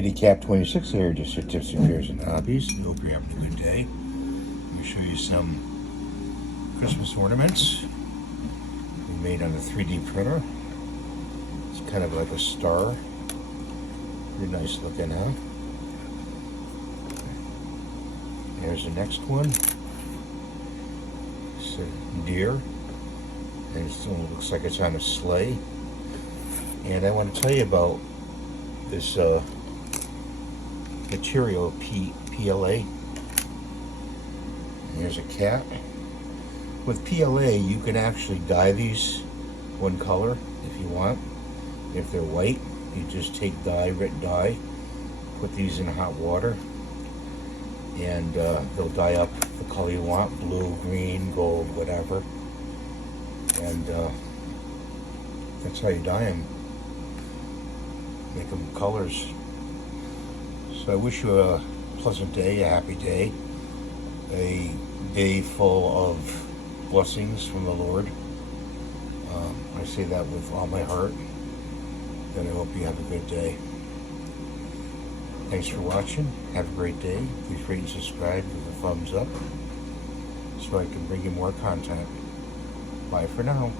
Cap 26 here, just your tips and fears and hobbies. I hope you're having a good day. Let me show you some Christmas ornaments we made on a 3D printer. It's kind of like a star. Pretty nice looking, huh? There's the next one. It's a deer, and it looks like it's on a sleigh. And I want to tell you about this material, PLA. Here's a cat. With PLA, you can actually dye these one color if you want. If they're white, you just take red dye, put these in hot water, and they'll dye up the color you want, blue, green, gold, whatever. And that's how you dye them. Make them colors. So I wish you a pleasant day, a happy day, a day full of blessings from the Lord. I say that with all my heart, and I hope you have a good day. Thanks for watching. Have a great day. Please rate and subscribe with a thumbs up so I can bring you more content. Bye for now.